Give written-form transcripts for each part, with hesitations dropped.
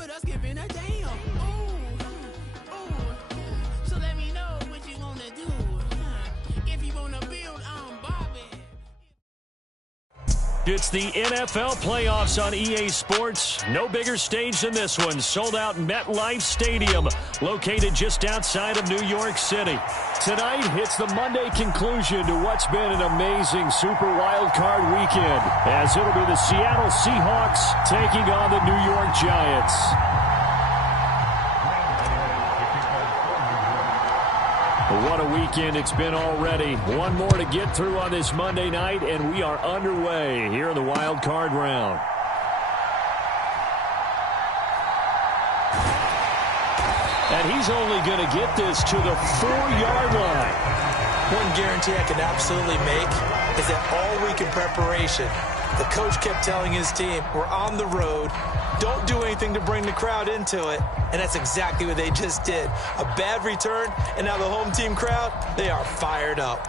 but us giving a damn. So let me know what you wanna do. If you wanna build on Bobby. It's the NFL playoffs on EA Sports. No bigger stage than this one. Sold out MetLife Stadium, located just outside of New York City. Tonight, it's the Monday conclusion to what's been an amazing Super Wild Card weekend, as it'll be the Seattle Seahawks taking on the New York Giants. What a weekend it's been already. One more to get through on this Monday night, and we are underway here in the Wild Card round. And he's only going to get this to the 4-yard line. One guarantee I can absolutely make is that all week in preparation, the coach kept telling his team, we're on the road, don't do anything to bring the crowd into it. And that's exactly what they just did. A bad return, and now the home team crowd, they are fired up.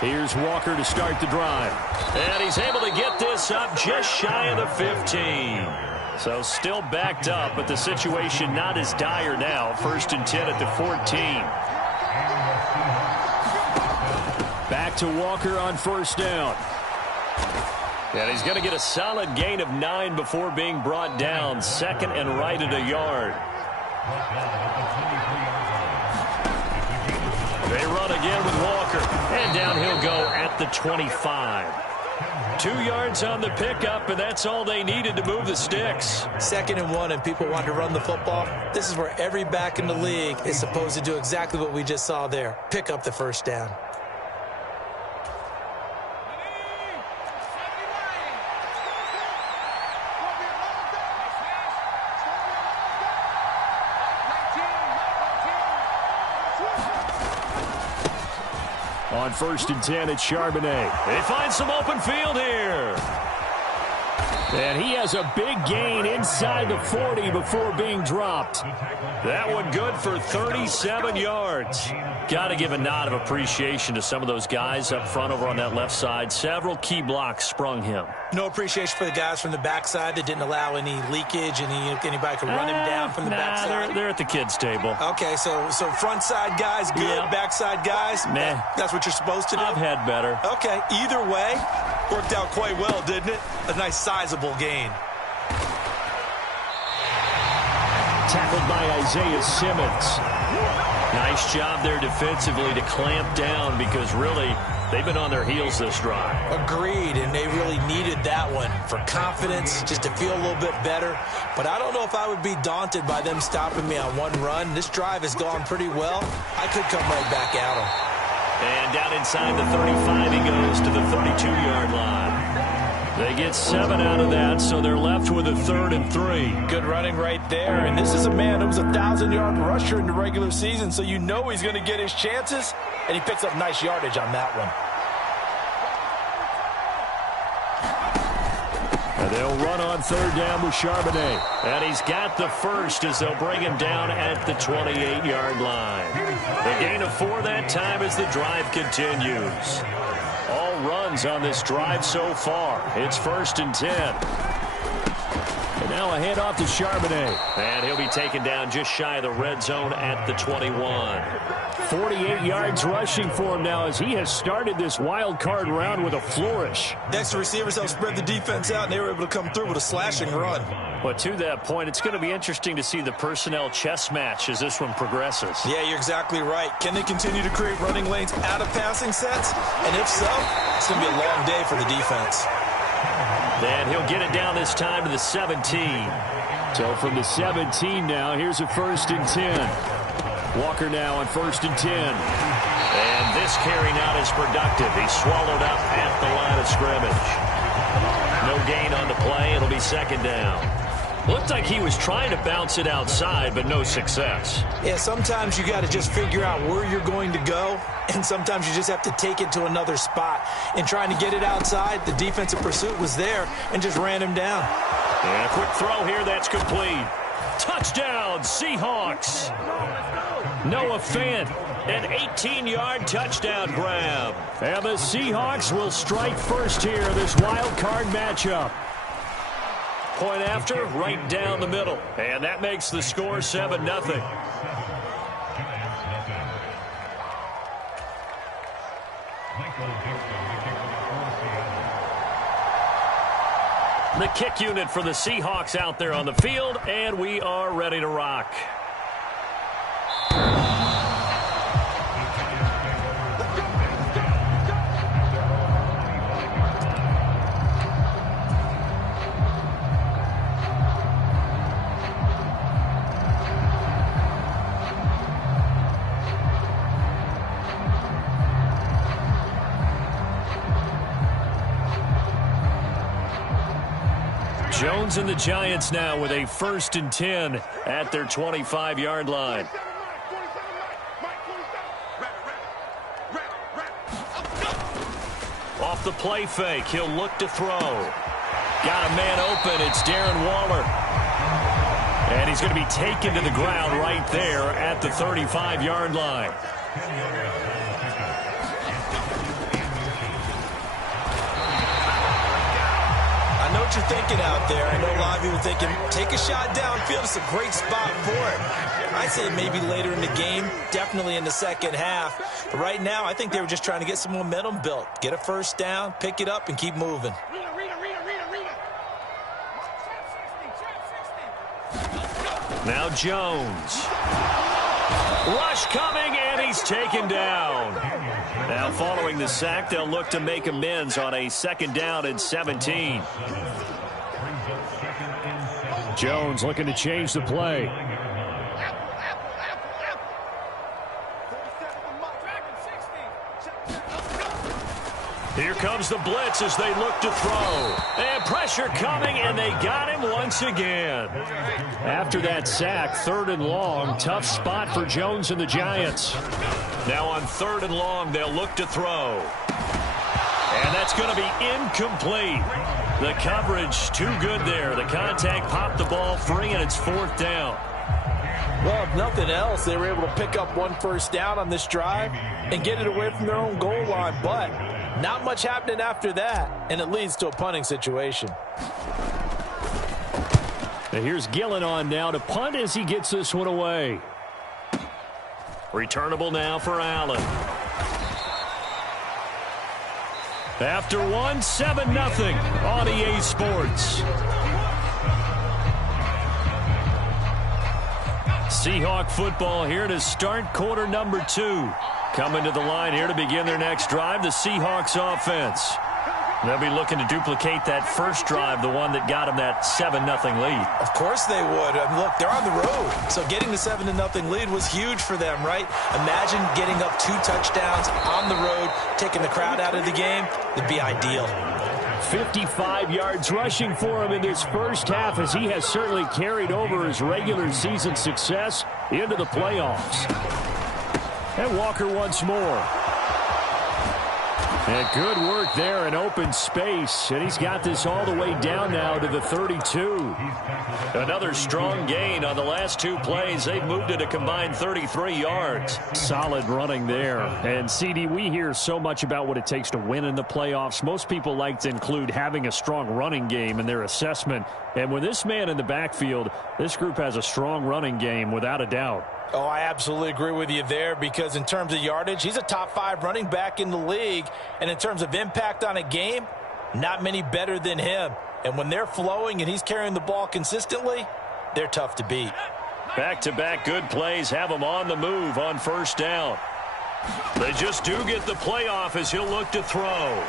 Here's Walker to start the drive. And he's able to get this up just shy of the 15. So still backed up, but the situation not as dire now. 1st and 10 at the 14. Back to Walker on 1st down. And he's going to get a solid gain of 9 before being brought down. 2nd and right at a yard. They run again with Walker. And down he'll go at the 25. 2 yards on the pickup, and that's all they needed to move the sticks. 2nd and 1, and people want to run the football. This is where every back in the league is supposed to do exactly what we just saw there. Pick up the 1st down. On 1st and 10, it's Charbonnet. They find some open field here. And he has a big gain inside the 40 before being dropped. That one good for 37 yards. Got to give a nod of appreciation to some of those guys up front over on that left side. Several key blocks sprung him. No appreciation for the guys from the backside that didn't allow any leakage, and anybody could run him down from the backside. They're at the kids' table. Okay, so front side guys good, yep. Backside guys, meh. That's what you're supposed to do? I've had better. Okay, either way, worked out quite well, didn't it? A nice sizable gain. Tackled by Isaiah Simmons. Nice job there defensively to clamp down, because really they've been on their heels this drive. Agreed, and they really needed that one for confidence, just to feel a little bit better. But I don't know if I would be daunted by them stopping me on one run. This drive has gone pretty well. I could come right back at them. And down inside the 35 he goes to the 32-yard line. They get 7 out of that, so they're left with a 3rd and 3. Good running right there, and this is a man who was a 1,000-yard rusher in the regular season, so you know he's going to get his chances, and he picks up nice yardage on that one. And they'll run on 3rd down with Charbonnet. And he's got the first as they'll bring him down at the 28-yard line. The gain of 4 that time as the drive continues. All runs on this drive so far. It's 1st and 10. And now a handoff to Charbonnet. And he'll be taken down just shy of the red zone at the 21. 48 yards rushing for him now, as he has started this wild card round with a flourish. Next, receivers help spread the defense out, and they were able to come through with a slashing run. But to that point, it's going to be interesting to see the personnel chess match as this one progresses. Yeah, you're exactly right. Can they continue to create running lanes out of passing sets? And if so, it's going to be a long day for the defense. And he'll get it down this time to the 17. So from the 17 now, here's a 1st and 10. Walker now on 1st and 10. And this carry not as productive. He's swallowed up at the line of scrimmage. No gain on the play. It'll be 2nd down. Looked like he was trying to bounce it outside, but no success. Yeah, sometimes you got to just figure out where you're going to go, and sometimes you just have to take it to another spot. In trying to get it outside, the defensive pursuit was there and just ran him down. And a quick throw here that's complete. Touchdown, Seahawks. Noah Fant, an 18-yard touchdown grab. And the Seahawks will strike first here, this wild card matchup. Point after, right down the middle. And that makes the score 7-0. The kick unit for the Seahawks out there on the field, and we are ready to rock. Jones and the Giants now with a 1st and 10 at their 25-yard line. Off the play fake, he'll look to throw. Got a man open, it's Darren Waller. And he's going to be taken to the ground right there at the 35-yard line. I know what you're thinking out there. I know a lot of you are thinking, take a shot downfield. It's a great spot for it. I'd say maybe later in the game, definitely in the second half. But right now, I think they were just trying to get some momentum built. Get a first down, pick it up, and keep moving. Now Jones. Rush coming, and he's taken down. Now following the sack, they'll look to make amends on a 2nd down and 17. Jones looking to change the play. Here comes the blitz as they look to throw. And pressure coming, and they got him once again. After that sack, 3rd and long, tough spot for Jones and the Giants. Now on 3rd and long, they'll look to throw. And that's going to be incomplete. The coverage too good there. The contact popped the ball free, and it's 4th down. Well, if nothing else, they were able to pick up 1 first down on this drive and get it away from their own goal line. But not much happening after that, and it leads to a punting situation. And here's Gillen on now to punt as he gets this one away. Returnable now for Allen. After 1, 7-0 on EA Sports. Seahawk football here to start quarter number 2. Coming to the line here to begin their next drive, the Seahawks offense. They'll be looking to duplicate that first drive, the one that got them that 7-0 lead. Of course they would. I mean, look, they're on the road. So getting the 7-0 lead was huge for them, right? Imagine getting up 2 touchdowns on the road, taking the crowd out of the game. It'd be ideal. 55 yards rushing for him in this first half, as he has certainly carried over his regular season success into the playoffs. And Walker once more. And good work there in open space. And he's got this all the way down now to the 32. Another strong gain on the last 2 plays. They've moved it a combined 33 yards. Solid running there. And, CD, we hear so much about what it takes to win in the playoffs. Most people like to include having a strong running game in their assessment. And with this man in the backfield, this group has a strong running game without a doubt. Oh, I absolutely agree with you there, because in terms of yardage, he's a top 5 running back in the league. And in terms of impact on a game, not many better than him. And when they're flowing and he's carrying the ball consistently, they're tough to beat. Back-to-back good plays have him on the move on first down. They just do get the playoff as he'll look to throw.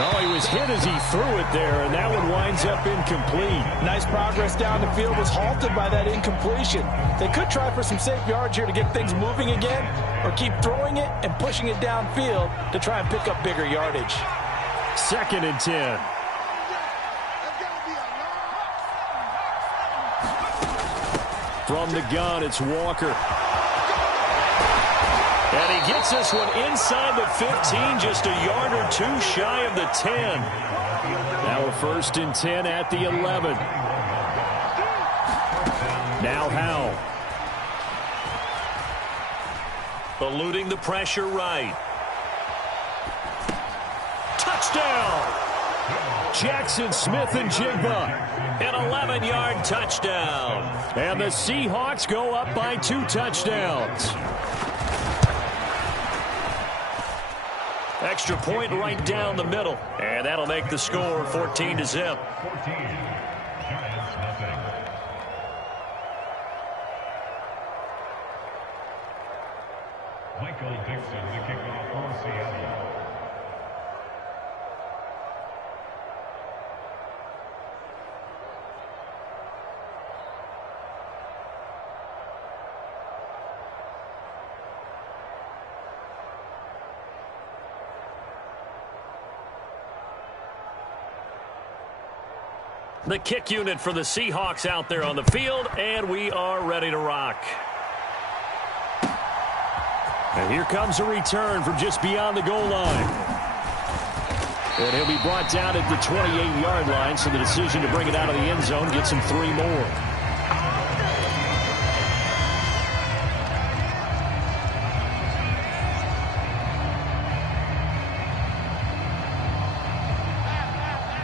Oh, he was hit as he threw it there, and that one winds up incomplete. Nice progress down the field, was halted by that incompletion. They could try for some safe yards here to get things moving again, or keep throwing it and pushing it downfield to try and pick up bigger yardage. 2nd and 10. From the gun, it's Walker. And And he gets this one inside the 15, just a yard or two shy of the 10. Now a 1st and 10 at the 11. Now Howell. Eluding the pressure right. Touchdown! Jackson Smith-Njigba. An 11-yard touchdown. And the Seahawks go up by 2 touchdowns. Extra point right down the middle. And that'll make the score 14-0. Michael Dixon to kick off for Seattle. The kick unit for the Seahawks out there on the field, and we are ready to rock. And here comes a return from just beyond the goal line. And he'll be brought down at the 28-yard line, so the decision to bring it out of the end zone gets him 3 more.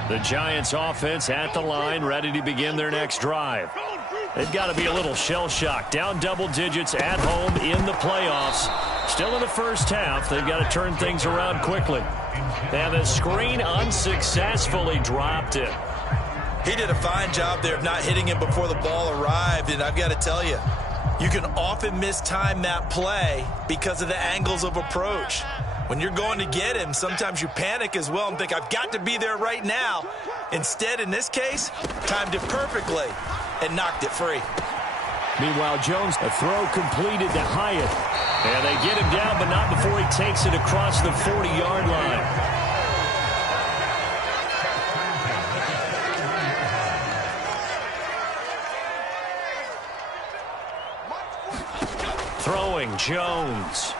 The Giants offense at the line, ready to begin their next drive. They've got to be a little shell-shocked. Down double digits at home in the playoffs. Still in the first half. They've got to turn things around quickly. And the screen unsuccessfully dropped it. He did a fine job there of not hitting him before the ball arrived. And I've got to tell you, you can often mistime that play because of the angles of approach. When you're going to get him, sometimes you panic as well and think, I've got to be there right now. Instead, in this case, timed it perfectly and knocked it free. Meanwhile, Jones, a throw completed to Hyatt. And they get him down, but not before he takes it across the 40-yard line. Throwing Jones.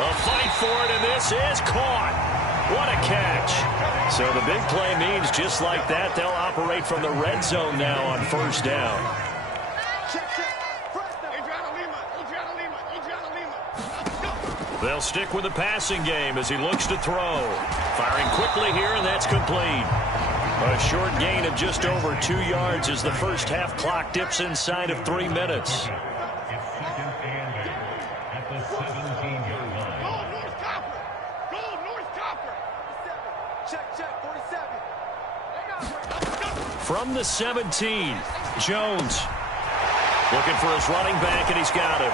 A fight for it, and this is caught. What a catch. So the big play means just like that, they'll operate from the red zone now on 1st down. They'll stick with the passing game as he looks to throw. Firing quickly here, and that's complete. A short gain of just over 2 yards as the first half clock dips inside of 3 minutes. From the 17, Jones looking for his running back, and he's got him.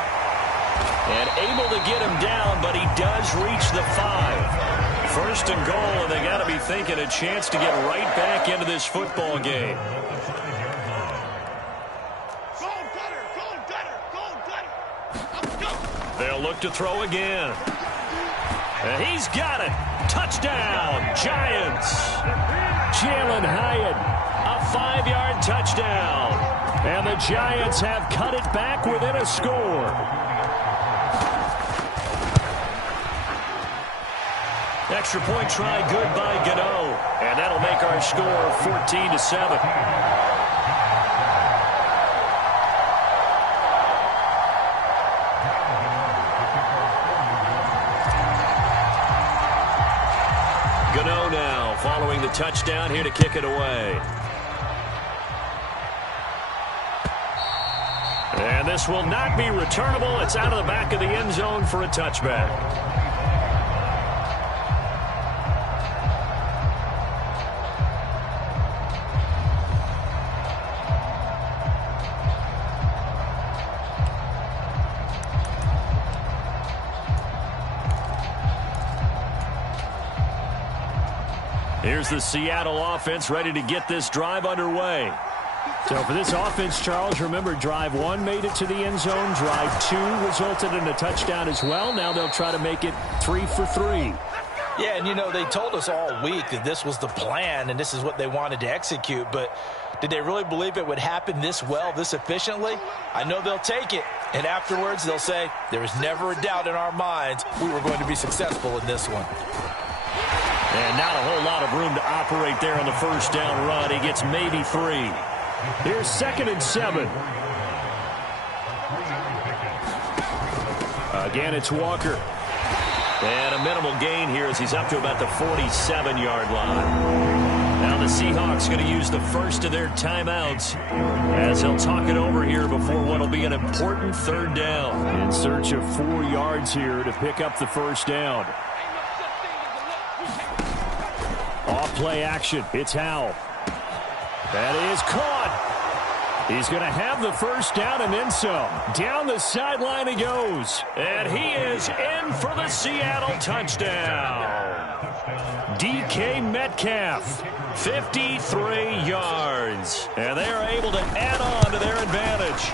And able to get him down, but he does reach the 5. 1st and goal, and they got to be thinking a chance to get right back into this football game. They'll look to throw again. And he's got it. Touchdown, Giants. Jalen Hyatt, a 5-yard touchdown. And the Giants have cut it back within a score. Extra point try good by Gano. And that'll make our score 14-7. Gano now following the touchdown here to kick it away. And this will not be returnable. It's out of the back of the end zone for a touchback. Here's the Seattle offense ready to get this drive underway. So for this offense, Charles, remember, drive 1 made it to the end zone. Drive 2 resulted in a touchdown as well. Now they'll try to make it 3 for 3. Yeah, and, you know, they told us all week that this was the plan and this is what they wanted to execute. But did they really believe it would happen this well, this efficiently? I know they'll take it. And afterwards, they'll say, there was never a doubt in our minds we were going to be successful in this one. And not a whole lot of room to operate there on the first down run. He gets maybe 3. Here's 2nd and 7. Again, it's Walker. And a minimal gain here as he's up to about the 47-yard line. Now the Seahawks going to use the first of their timeouts as they'll talk it over here before what will be an important 3rd down. In search of 4 yards here to pick up the first down. Off play action. It's Howell. That is caught. He's going to have the first down and then some. Down the sideline he goes. And he is in for the Seattle touchdown. DK Metcalf, 53 yards. And they are able to add on to their advantage.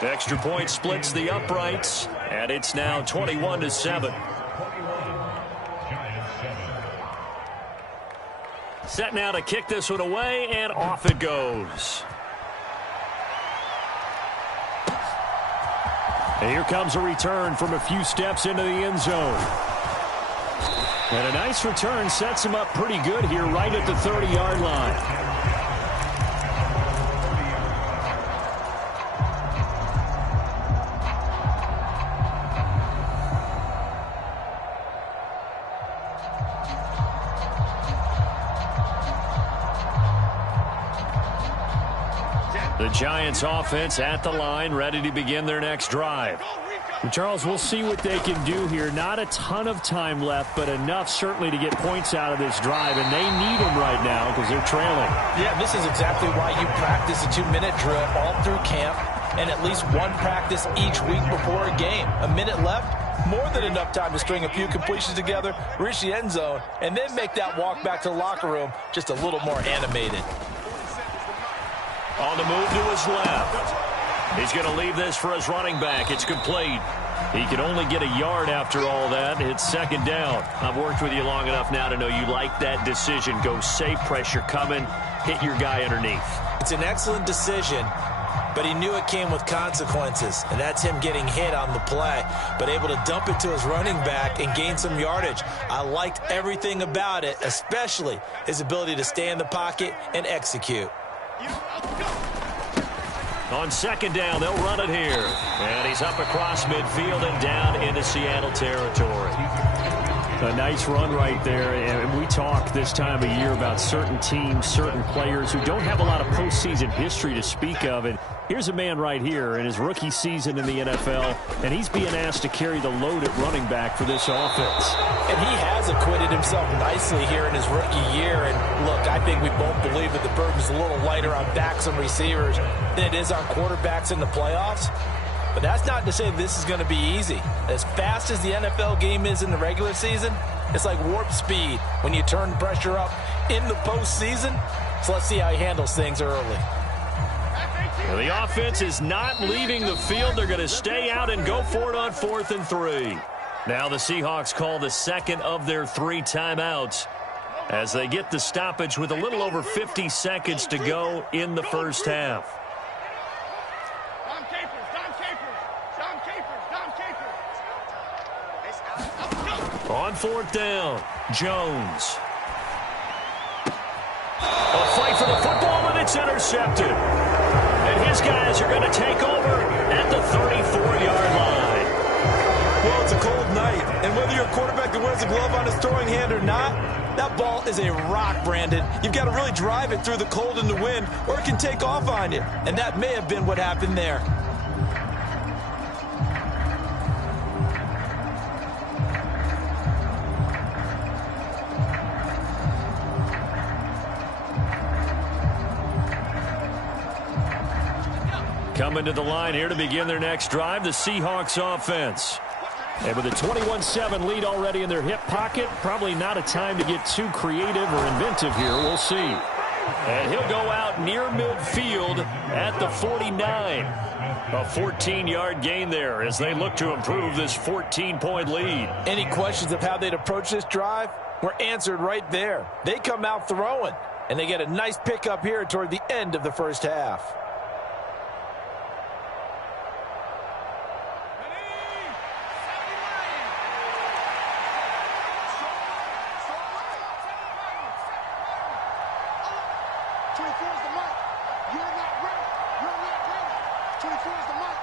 Extra point splits the uprights, and it's now 21-7. Set now to kick this one away, and off it goes. And here comes a return from a few steps into the end zone. And a nice return sets him up pretty good here right at the 30-yard line. The Giants offense at the line, ready to begin their next drive. And Charles, we'll see what they can do here. Not a ton of time left, but enough certainly to get points out of this drive, and they need them right now because they're trailing. Yeah, this is exactly why you practice a 2-minute drill all through camp and at least one practice each week before a game. A minute left, more than enough time to string a few completions together, reach the end zone, and then make that walk back to the locker room just a little more animated. On the move to his left. He's going to leave this for his running back. It's complete. He can only get a yard after all that. It's 2nd down. I've worked with you long enough now to know you like that decision. Go safe, pressure coming, hit your guy underneath. It's an excellent decision, but he knew it came with consequences, and that's him getting hit on the play, but able to dump it to his running back and gain some yardage. I liked everything about it, especially his ability to stay in the pocket and execute. On 2nd down, they'll run it here. And he's up across midfield and down into Seattle territory. A nice run right there. And we talk this time of year about certain teams, certain players who don't have a lot of postseason history to speak of. And here's a man right here in his rookie season in the NFL, and he's being asked to carry the load at running back for this offense. And he has acquitted himself nicely here in his rookie year. And look, I think we both believe that the burden's a little lighter on backs and receivers than it is on quarterbacks in the playoffs. But that's not to say this is going to be easy. As fast as the NFL game is in the regular season, it's like warp speed when you turn the pressure up in the postseason. So let's see how he handles things early. Well, the offense is not leaving the field. They're going to stay out and go for it on 4th and 3. Now the Seahawks call the 2nd of their 3 timeouts as they get the stoppage with a little over 50 seconds to go in the first half. On 4th down, Jones. A fight for the football, and it's intercepted. And his guys are going to take over at the 34-yard line. Well, it's a cold night, and whether you're a quarterback that wears a glove on his throwing hand or not, that ball is a rock, Brandon. You've got to really drive it through the cold and the wind, or it can take off on you. And that may have been what happened there. Coming to the line here to begin their next drive, the Seahawks offense. And with a 21-7 lead already in their hip pocket, probably not a time to get too creative or inventive here. We'll see. And he'll go out near midfield at the 49. A 14-yard gain there as they look to improve this 14-point lead. Any questions of how they'd approach this drive were answered right there. They come out throwing, and they get a nice pickup here toward the end of the first half. 24 is the mark. You're not ready. You're not ready. 24 is the mark.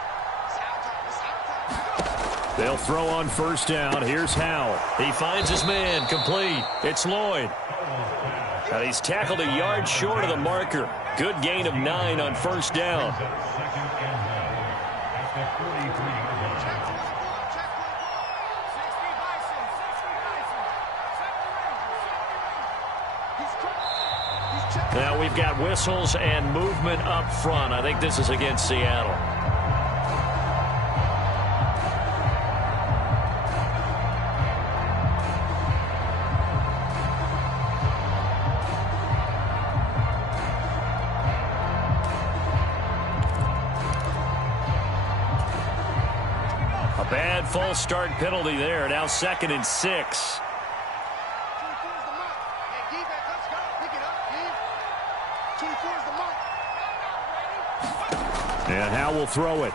It's halftime. It's halftime. They'll throw on first down. Here's Howell. He finds his man, complete. It's Lloyd. And he's tackled a yard short of the marker. Good gain of 9 on first down. Now we've got whistles and movement up front. I think this is against Seattle. A bad false start penalty there. Now 2nd and 6. And Howell will throw it.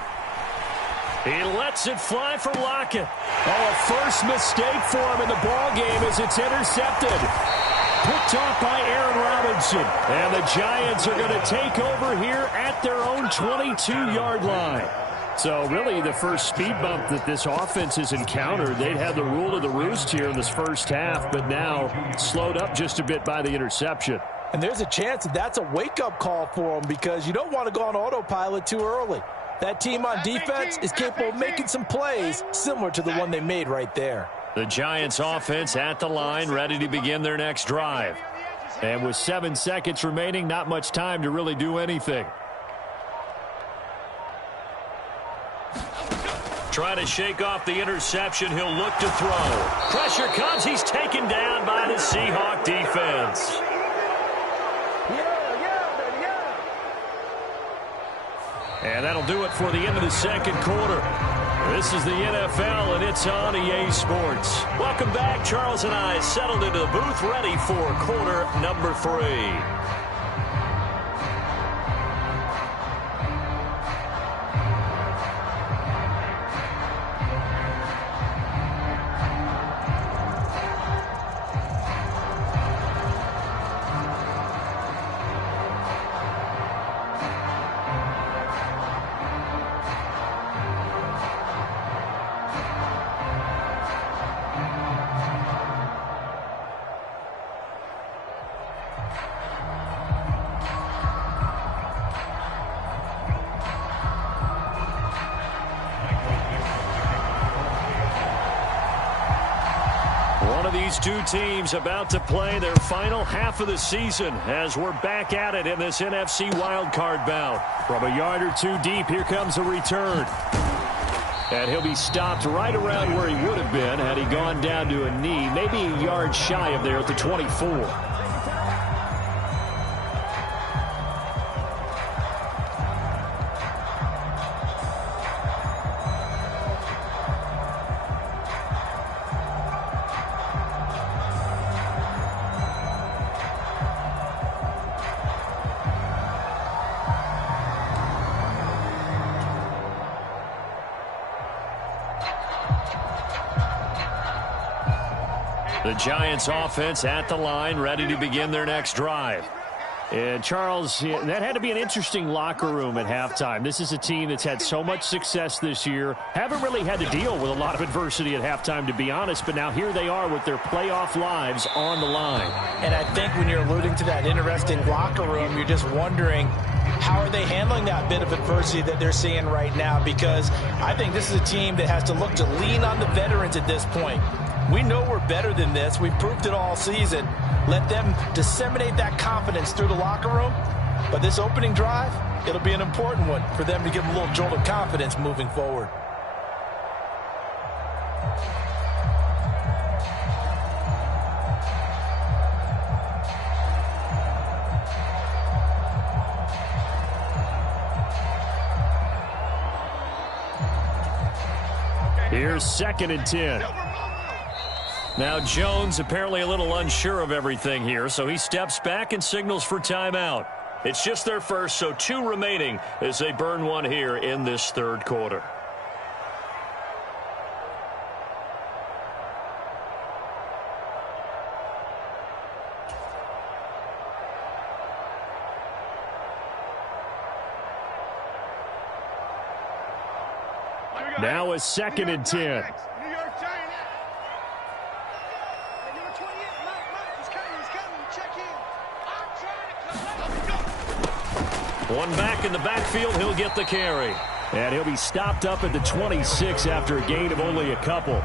He lets it fly for Lockett. Oh, a first mistake for him in the ball game as it's intercepted. Picked off by Aaron Robinson. And the Giants are going to take over here at their own 22-yard line. So really the first speed bump that this offense has encountered. They'd had the rule of the roost here in this first half, but now slowed up just a bit by the interception. And there's a chance that that's a wake-up call for them because you don't want to go on autopilot too early. That team on defense is capable of making some plays similar to the one they made right there. The Giants offense at the line, ready to begin their next drive. And with 7 seconds remaining, not much time to really do anything. Trying to shake off the interception. He'll look to throw. Pressure comes. He's taken down by the Seahawk defense. And that'll do it for the end of the second quarter. This is the NFL, and it's on EA Sports. Welcome back. Charles and I settled into the booth, ready for quarter number 3. These two teams about to play their final half of the season as we're back at it in this NFC wildcard bout. From a yard or two deep, here comes a return. And he'll be stopped right around where he would have been had he gone down to a knee, maybe a yard shy of there at the 24. The Giants offense at the line, ready to begin their next drive. And Charles, that had to be an interesting locker room at halftime. This is a team that's had so much success this year. Haven't really had to deal with a lot of adversity at halftime, to be honest. But now here they are with their playoff lives on the line. And I think when you're alluding to that interesting locker room, you're just wondering, how are they handling that bit of adversity that they're seeing right now? Because I think this is a team that has to look to lean on the veterans at this point. We know we're better than this. We've proved it all season. Let them disseminate that confidence through the locker room. But this opening drive, it'll be an important one for them to give them a little jolt of confidence moving forward. Here's 2nd and 10. Now Jones apparently a little unsure of everything here, so he steps back and signals for timeout. It's just their first, so 2 remaining as they burn one here in this third quarter. Now a 2nd and 10. New York Giant. Hey, number 28, Mike, he's coming. Check in. I'm trying to One back in the backfield, he'll get the carry. And he'll be stopped up at the 26 after a gain of only a couple.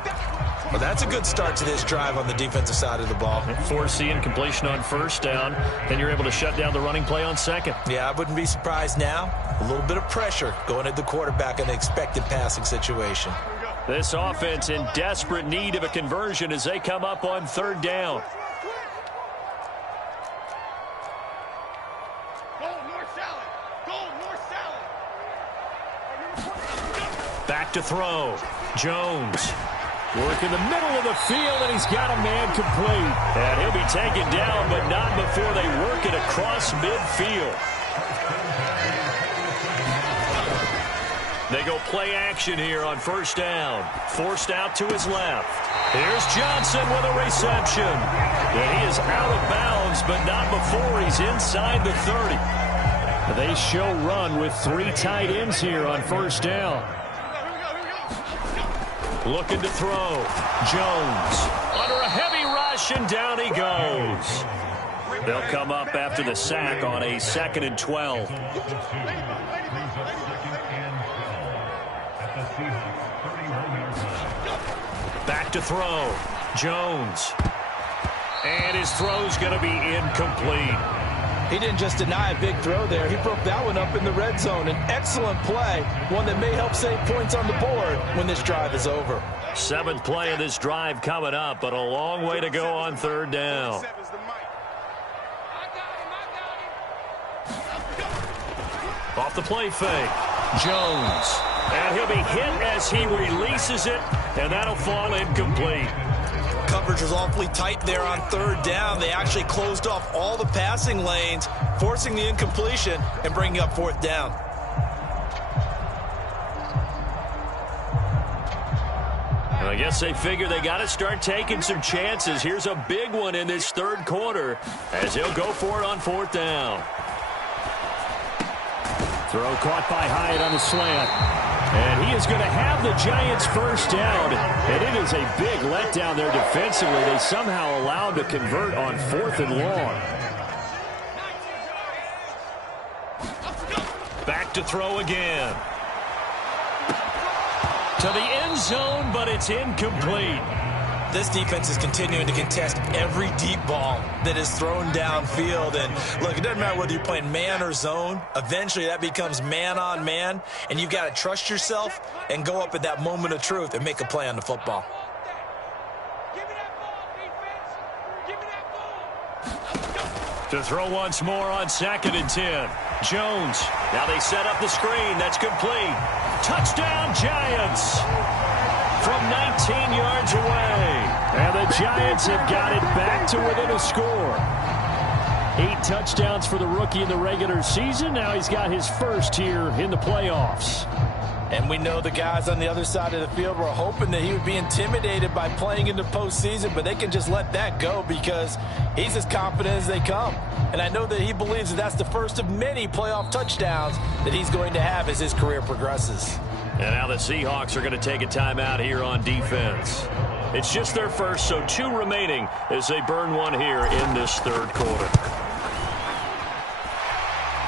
Well, that's a good start to this drive on the defensive side of the ball. Force the incompletion on 1st down. Then you're able to shut down the running play on 2nd. Yeah, I wouldn't be surprised now. A little bit of pressure going at the quarterback in the expected passing situation. This offense in desperate need of a conversion as they come up on 3rd down. Back to throw. Jones. Work in the middle of the field, and he's got a man complete. And he'll be taken down, but not before they work it across midfield. They go play action here on 1st down. Forced out to his left. Here's Johnson with a reception. And he is out of bounds, but not before he's inside the 30. They show run with 3 tight ends here on 1st down. Looking to throw. Jones under a heavy rush, and down he goes. They'll come up after the sack on a 2nd and 12. Back to throw. Jones. And his throw's going to be incomplete. He didn't just deny a big throw there. He broke that one up in the red zone. An excellent play, one that may help save points on the board when this drive is over. 7th play of this drive coming up, but a long way to go on 3rd down. Off the play fake. Jones. And he'll be hit as he releases it, and that'll fall incomplete. Coverage was awfully tight there on 3rd down. They actually closed off all the passing lanes, forcing the incompletion and bringing up 4th down. I guess they figure they got to start taking some chances. Here's a big one in this 3rd quarter as he'll go for it on 4th down. Throw caught by Hyatt on the slant. And he is going to have the Giants' 1st down. And it is a big letdown there defensively. They somehow allowed to convert on 4th and long. Back to throw again. To the end zone, but it's incomplete. This defense is continuing to contest every deep ball that is thrown downfield. And look, it doesn't matter whether you're playing man or zone. Eventually that becomes man on man, and you've got to trust yourself and go up at that moment of truth and make a play on the football. To throw once more on 2nd and 10. Jones. Now they set up the screen. That's complete. Touchdown, Giants. From 19 yards away. And the Giants have got it back to within a score. 8 touchdowns for the rookie in the regular season. Now he's got his 1st here in the playoffs. And we know the guys on the other side of the field were hoping that he would be intimidated by playing in the postseason, but they can just let that go because he's as confident as they come. And I know that he believes that that's the first of many playoff touchdowns that he's going to have as his career progresses. And now the Seahawks are going to take a timeout here on defense. It's just their 1st, so 2 remaining as they burn one here in this 3rd quarter.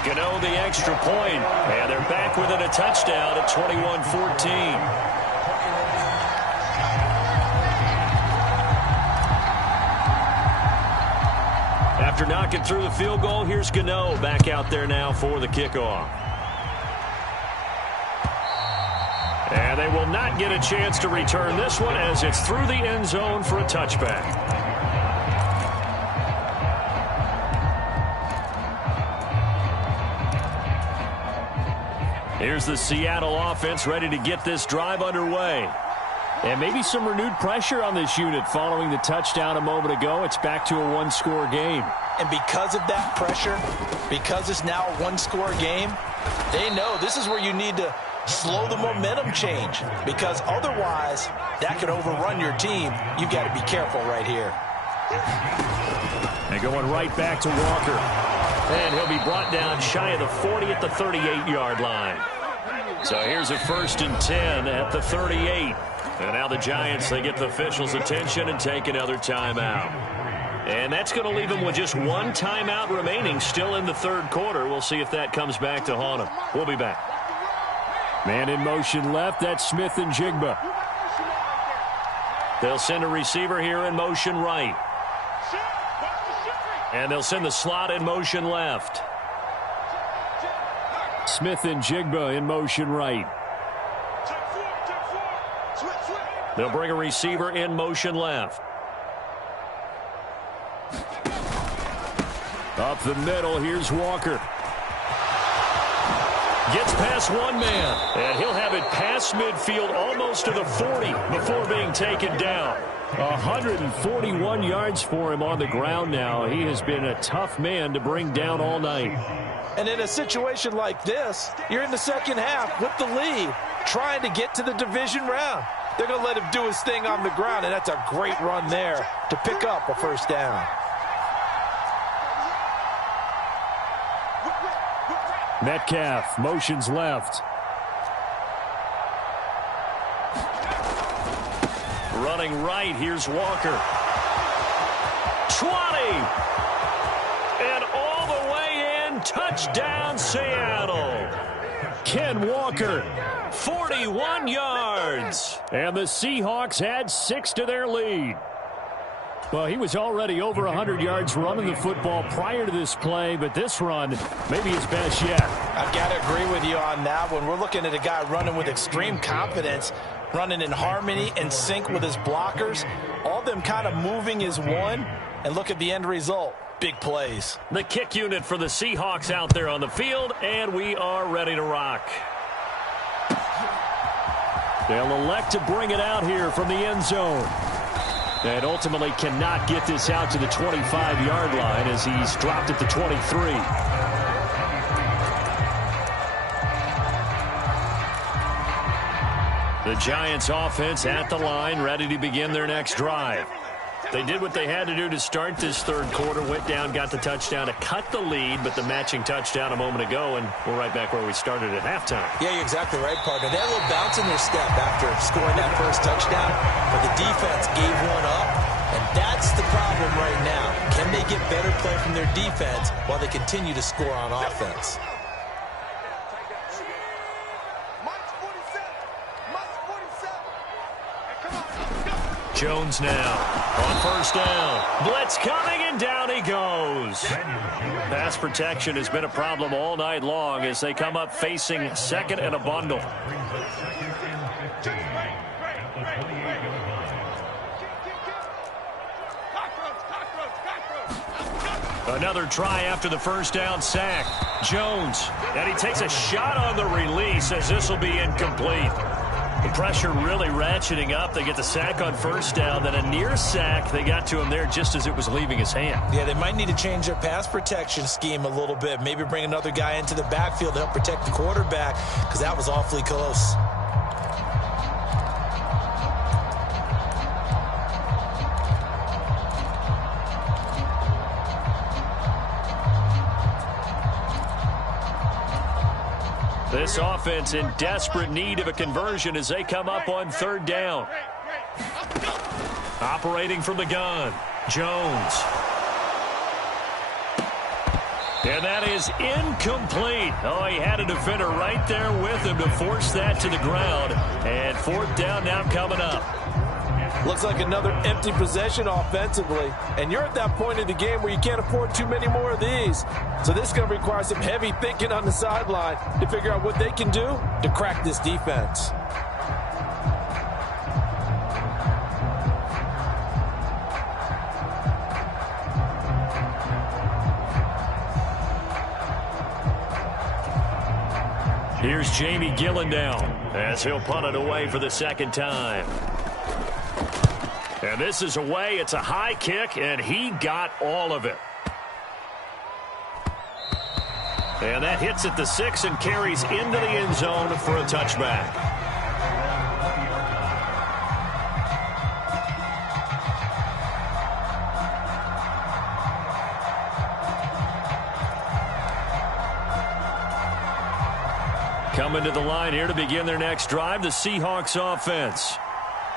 Gano the extra point, and they're back within a touchdown at 21-14. After knocking through the field goal, here's Gano back out there now for the kickoff. And they will not get a chance to return this one as it's through the end zone for a touchback. Here's the Seattle offense ready to get this drive underway. And maybe some renewed pressure on this unit following the touchdown a moment ago. It's back to a 1-score game. And because of that pressure, because it's now a 1-score game, they know this is where you need to slow the momentum change, because otherwise that could overrun your team. You've got to be careful right here. And going right back to Walker. And he'll be brought down shy of the 40 at the 38-yard line. So here's a 1st and 10 at the 38. And now the Giants, they get the officials' attention and take another timeout. And that's going to leave them with just one timeout remaining still in the third quarter. We'll see if that comes back to haunt them. We'll be back. Man in motion left. That's Smith and Jigba. They'll send a receiver here in motion right. And they'll send the slot in motion left. Smith and Jigba in motion right. They'll bring a receiver in motion left. Up the middle, here's Walker. Gets past one man, and he'll have it past midfield almost to the 40 before being taken down. 141 yards for him on the ground now. He has been a tough man to bring down all night. And in a situation like this, you're in the second half with the lead, trying to get to the division round. They're going to let him do his thing on the ground, and that's a great run there to pick up a first down. Metcalf motions left. Running right, here's Walker. 20! And all the way in, touchdown Seattle. Ken Walker. 41 yards. And the Seahawks add 6 to their lead. Well, he was already over 100 yards running the football prior to this play, but this run may be his best yet. I've got to agree with you on that one. We're looking at a guy running with extreme confidence, running in harmony and sync with his blockers, all them kind of moving as one, and look at the end result. Big plays. The kick unit for the Seahawks out there on the field, and we are ready to rock. They'll elect to bring it out here from the end zone. And ultimately cannot get this out to the 25-yard line as he's dropped at the 23. The Giants offense at the line, ready to begin their next drive. They did what they had to do to start this third quarter, went down, got the touchdown to cut the lead, but the matching touchdown a moment ago, and we're right back where we started at halftime. Yeah, you're exactly right, partner. They had a little bounce in their step after scoring that first touchdown, but the defense gave one up, and that's the problem right now. Can they get better play from their defense while they continue to score on offense? Jones now on first down. Blitz coming, and down he goes. Pass protection has been a problem all night long as they come up facing second and a bundle. Another try after the first down sack. Jones, and he takes a shot on the release as this will be incomplete. The pressure really ratcheting up. They get the sack on first down, then a near sack. They got to him there just as it was leaving his hand. Yeah, they might need to change their pass protection scheme a little bit. Maybe bring another guy into the backfield to help protect the quarterback, because that was awfully close. This offense in desperate need of a conversion as they come up on third down. Operating from the gun, Jones. And that is incomplete. Oh, he had a defender right there with him to force that to the ground. And fourth down now coming up. Looks like another empty possession offensively. And you're at that point in the game where you can't afford too many more of these. So this is going to require some heavy thinking on the sideline to figure out what they can do to crack this defense. Here's Jamie Gillen down as he'll punt it away for the second time. And this is away. It's a high kick, and he got all of it. And that hits at the 6 and carries into the end zone for a touchback. Coming to the line here to begin their next drive, the Seahawks offense.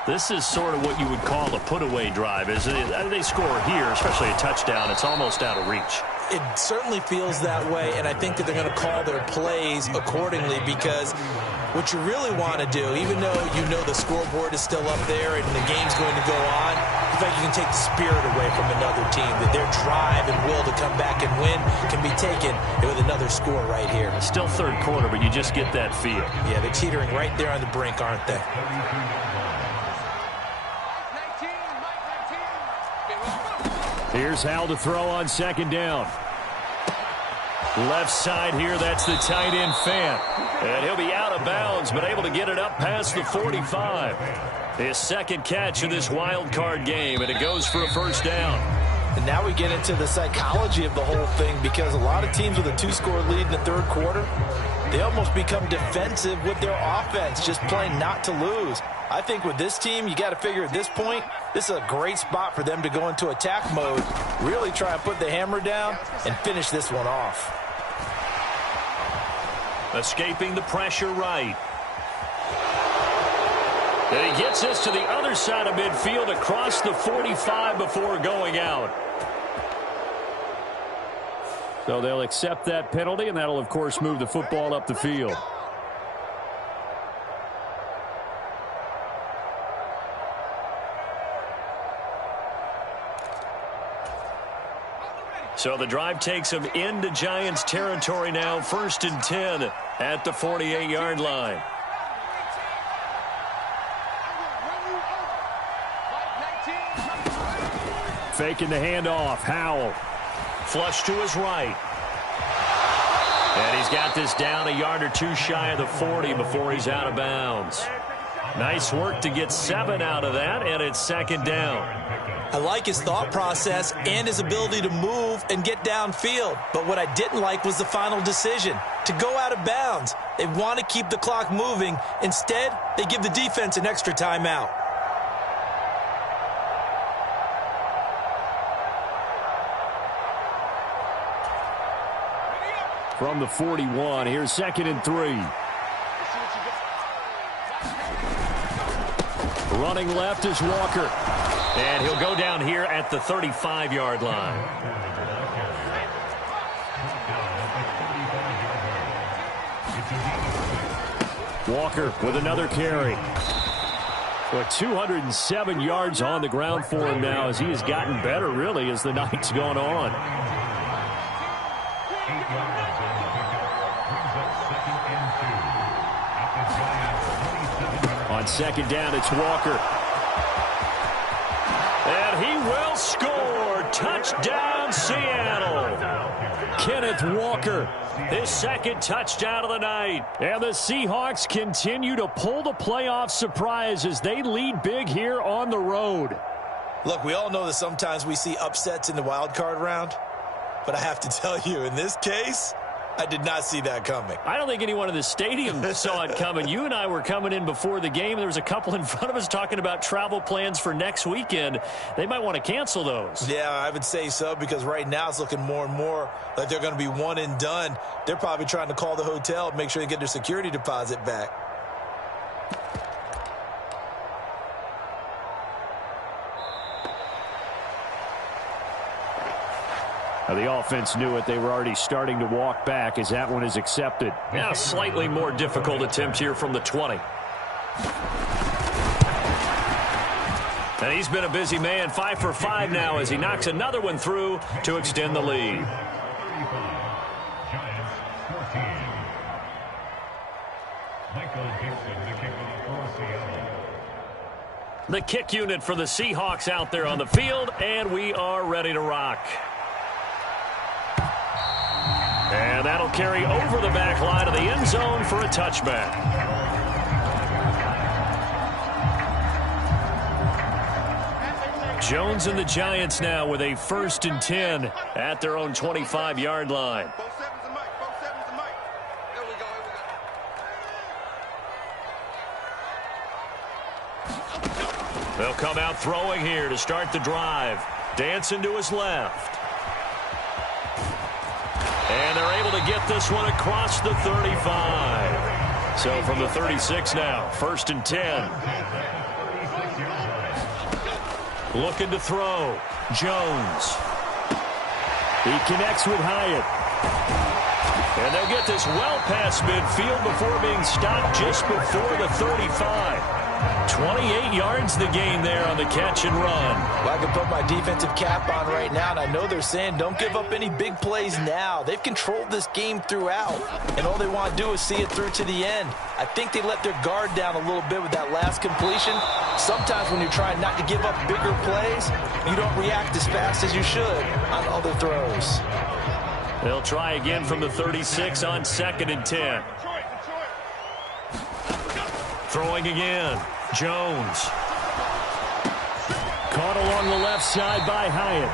This is sort of what you would call a put-away drive, isn't it? They score here, especially a touchdown. It's almost out of reach. It certainly feels that way, and I think that they're going to call their plays accordingly, because what you really want to do, even though you know the scoreboard is still up there and the game's going to go on, in fact, you can take the spirit away from another team, that their drive and will to come back and win can be taken with another score right here. Still third quarter, but you just get that feel. Yeah, they're teetering right there on the brink, aren't they? Here's Hal to throw on second down. Left side here, that's the tight end Fant. And he'll be out of bounds, but able to get it up past the 45. His second catch in this wild card game, and it goes for a first down. And now we get into the psychology of the whole thing, because a lot of teams with a 2-score lead in the third quarter, they almost become defensive with their offense, just playing not to lose. I think with this team, you got to figure at this point, this is a great spot for them to go into attack mode, really try and put the hammer down and finish this one off. Escaping the pressure right. And he gets this to the other side of midfield across the 45 before going out. So they'll accept that penalty, and that'll, of course, move the football up the field. So the drive takes him into Giants territory now, 1st and 10 at the 48-yard line. Faking the handoff. Howell. Flush to his right. And he's got this down a yard or two shy of the 40 before he's out of bounds. Nice work to get 7 out of that, and it's second down. I like his thought process and his ability to move and get downfield. But what I didn't like was the final decision, to go out of bounds. They want to keep the clock moving. Instead, they give the defense an extra timeout. From the 41, here's 2nd and 3. Running left is Walker. And he'll go down here at the 35-yard line. Walker with another carry. Well, 207 yards on the ground for him now, as he has gotten better, really, as the night's gone on. On second down, it's Walker. And he will score. Touchdown, Seattle. Kenneth Walker. His second touchdown of the night. And the Seahawks continue to pull the playoff surprise as they lead big here on the road. Look, we all know that sometimes we see upsets in the wild card round. But I have to tell you, in this case, I did not see that coming. I don't think anyone in the stadium saw it coming. You and I were coming in before the game. There was a couple in front of us talking about travel plans for next weekend. They might want to cancel those. Yeah, I would say so, because right now it's looking more and more like they're going to be one and done. They're probably trying to call the hotel and make sure they get their security deposit back. The offense knew it. They were already starting to walk back as that one is accepted. Now, slightly more difficult attempt here from the 20. And he's been a busy man, 5 for 5 now as he knocks another one through to extend the lead. The kick unit for the Seahawks out there on the field, and we are ready to rock. And that'll carry over the back line of the end zone for a touchback. Jones and the Giants now with a 1st and 10 at their own 25-yard line. They'll come out throwing here to start the drive. Dancing to his left. And they're able to get this one across the 35. So from the 36 now, 1st and 10. Looking to throw. Jones. He connects with Hyatt. And they'll get this well past midfield before being stopped just before the 35. 28 yards the gain there on the catch and run. Well, I can put my defensive cap on right now, and I know they're saying don't give up any big plays now. They've controlled this game throughout, and all they want to do is see it through to the end. I think they let their guard down a little bit with that last completion. Sometimes when you're trying not to give up bigger plays, you don't react as fast as you should on other throws. They'll try again from the 36 on 2nd and 10. Throwing again. Jones. Caught along the left side by Hyatt.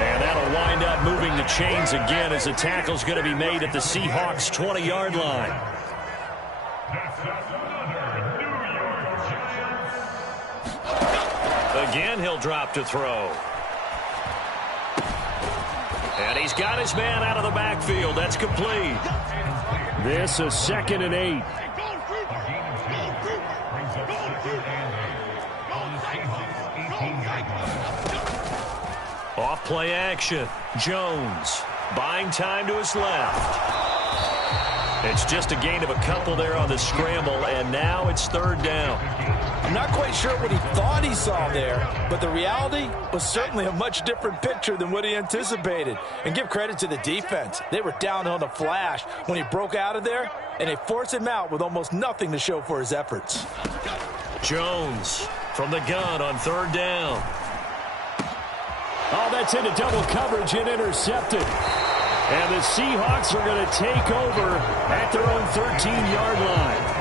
And that'll wind up moving the chains again as the tackle's going to be made at the Seahawks' 20-yard line. Again, he'll drop to throw. And he's got his man out of the backfield. That's complete. This is 2nd and 8. Off play action. Jones buying time to his left. It's just a gain of a couple there on the scramble, and now it's 3rd down. I'm not quite sure what he thought he saw there, but the reality was certainly a much different picture than what he anticipated. And give credit to the defense. They were down on the flash when he broke out of there, and they forced him out with almost nothing to show for his efforts. Jones from the gun on 3rd down. Oh, that's into double coverage and intercepted. And the Seahawks are going to take over at their own 13-yard line.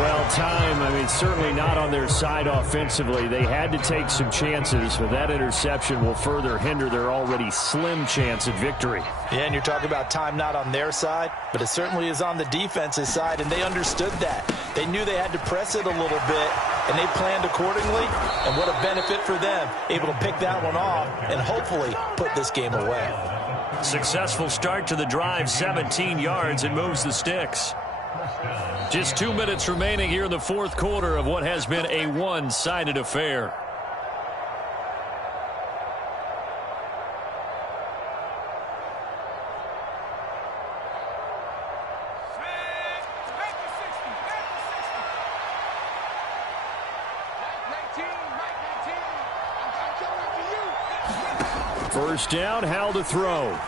Well, time, certainly not on their side offensively. They had to take some chances, but that interception will further hinder their already slim chance at victory. Yeah, and you're talking about time not on their side, but it certainly is on the defense's side, and they understood that. They knew they had to press it a little bit, and they planned accordingly, and what a benefit for them, able to pick that one off and hopefully put this game away. Successful start to the drive, 17 yards, and moves the sticks. Just 2 minutes remaining here in the 4th quarter of what has been a one-sided affair. First down, Howell to throw.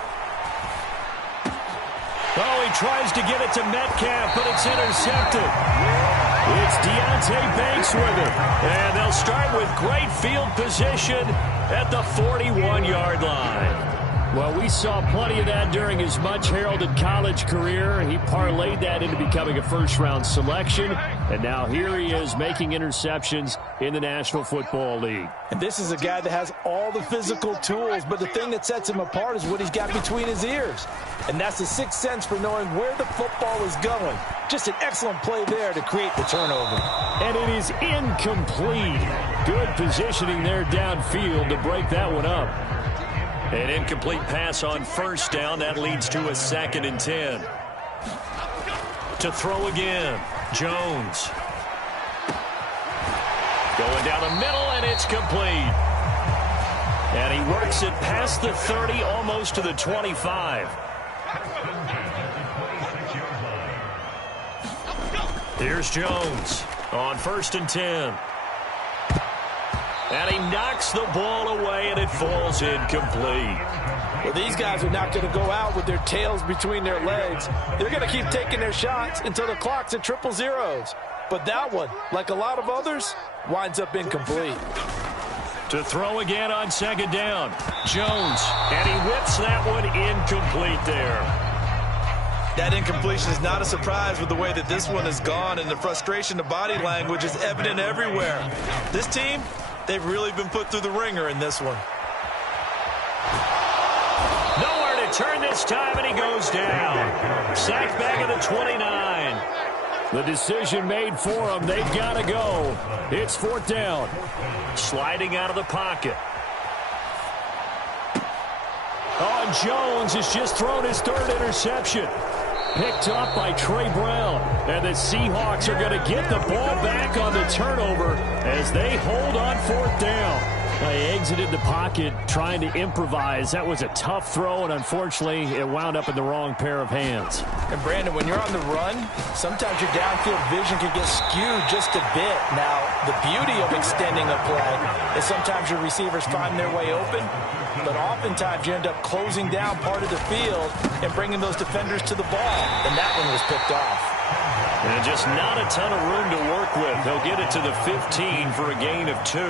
Oh, he tries to get it to Metcalf, but it's intercepted. It's Deontay Banks with it. And they'll start with great field position at the 41-yard line. Well, we saw plenty of that during his much-heralded college career. He parlayed that into becoming a first-round selection. And now here he is making interceptions in the National Football League. And this is a guy that has all the physical tools, but the thing that sets him apart is what he's got between his ears. And that's the sixth sense for knowing where the football is going. Just an excellent play there to create the turnover. And it is incomplete. Good positioning there downfield to break that one up. An incomplete pass on first down. That leads to a 2nd and 10. To throw again. Jones. Going down the middle, and it's complete. And he works it past the 30, almost to the 25. Here's Jones on 1st and 10. And he knocks the ball away, and it falls incomplete. Well, these guys are not going to go out with their tails between their legs. They're going to keep taking their shots until the clock's at 000. But that one, like a lot of others, winds up incomplete. To throw again on 2nd down. Jones, and he whips that one incomplete there. That incompletion is not a surprise with the way that this one has gone, and the frustration of body language is evident everywhere. This team, they've really been put through the ringer in this one. Nowhere to turn this time, and he goes down. Sacked back at the 29. The decision made for them. They've got to go. It's 4th down. Sliding out of the pocket. Oh, and Jones has just thrown his 3rd interception. picked up by Trey Brown. And the Seahawks are going to get the ball back on the turnover as they hold on 4th down. They exited the pocket trying to improvise. That was a tough throw, and unfortunately, it wound up in the wrong pair of hands. And Brandon, when you're on the run, sometimes your downfield vision can get skewed just a bit. Now, the beauty of extending a play is sometimes your receivers find their way open, but oftentimes you end up closing down part of the field and bringing those defenders to the ball, and that one was picked off. And just not a ton of room to work with. He'll get it to the 15 for a gain of 2.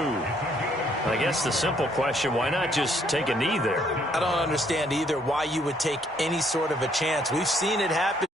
I guess the simple question, why not just take a knee there? I don't understand either why you would take any sort of a chance. We've seen it happen.